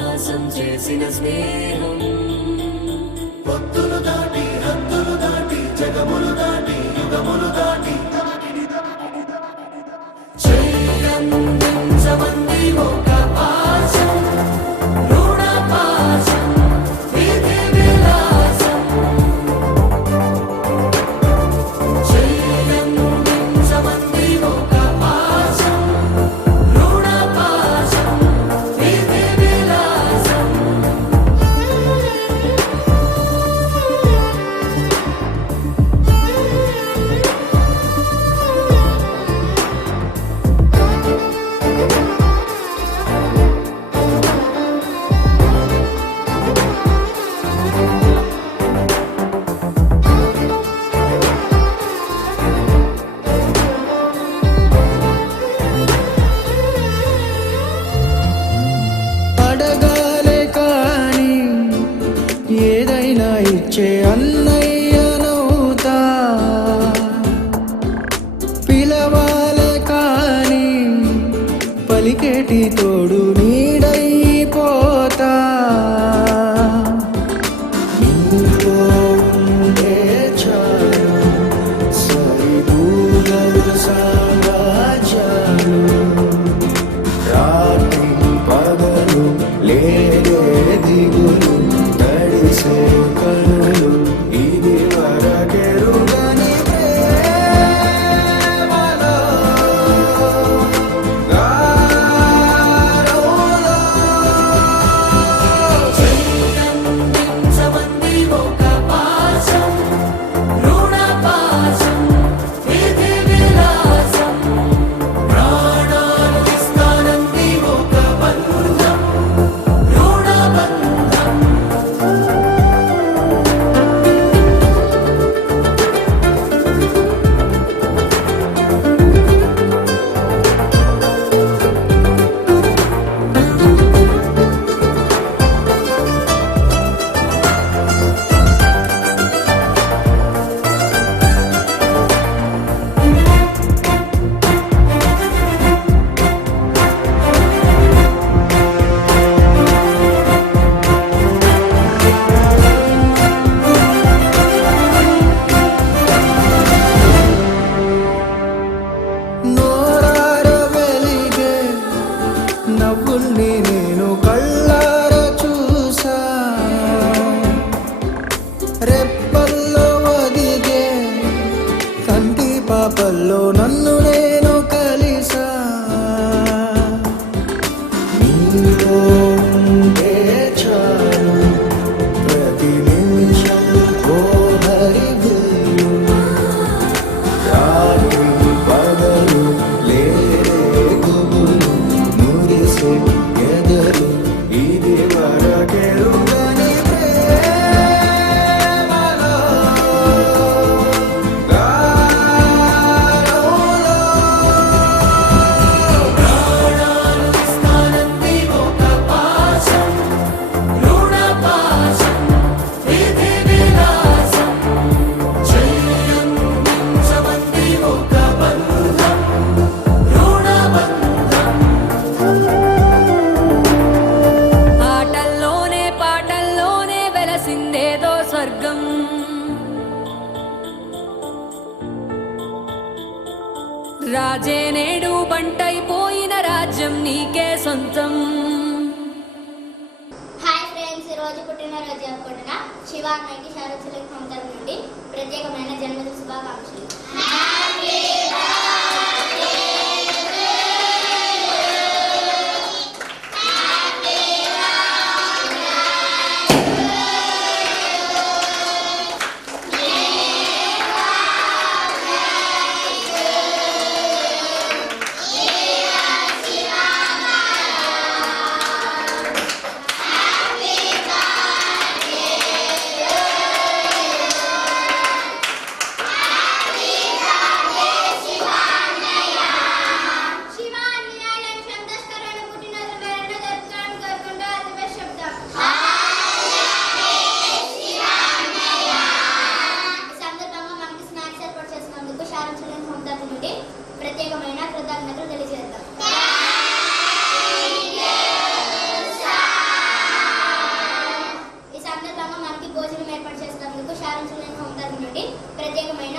పరిహాసం చేసిన స్నేహం పొత్తులు దాటి హద్దులు దాటి జగములు దాటి యుగములు దాటి చెయ్యందించమంది ఒక పాశం రుణ పాశం విధి విలాసం చెయ్యందించమంది ఒక పాశం రుణ పాశం విధి విలాసం అడగాలే కాని ఏదైనా ఇచ్చే అన్నయ్యనవుతా పిలవాలే కాని పలికేటి తోడు నీడైపోతా నీతో ఉండే చాలు సరిదూగలు సామ్రాజ్యాలు రాత్రి పగలు లేదే దిగులు తడిసే కనులు ఇది వరకెరుగని ప్రేమలో గారోలో చెయ్యందించమంది ఒక పాశం రుణ పాశం విధి విలాసం ప్రాణాలు ఇస్తానంది ఒక బంధం రుణ బంధం నోరార వెలిగే నవ్వుల్ని నేను కళ్ళార చూసా రెప్పల్లో ఒదిగే కంటి పాపల్లో నన్ను నేను కలిసా నీతో ఉండే చాలు ప్రతి నిమిషం ఓ హరివిల్లు రాత్రి పగలు లేరే గుబులు మురిసే ఎదలు ఇది వరకెరుగని ప్రేమలో గారోలో ప్రాణాలు ఇస్తానంది ఒక పాశం రుణ పాశం విధి విలాసం చెయ్యందించమంది ఒక బంధం రుణ బంధం ఆటల్లోనే పాటల్లోనే వెలసిందేదో స్వర్గం రాజే నేడు బంటైపోయిన రాజ్యం నీకే సొంతం హాయ్ ఫ్రెండ్స్, ఈరోజు పుట్టినరోజు జరుపుకుంటున్న శివ అన్నయ్యకి శారదశిలకి తరపు నుండి ప్రత్యేకమైన జన్మదిన శుభాకాంక్షలు. కృతజ్ఞతలు తెలియజేద్దాం. శారద హోమ్ తరఫు నుండి ప్రత్యేకమైన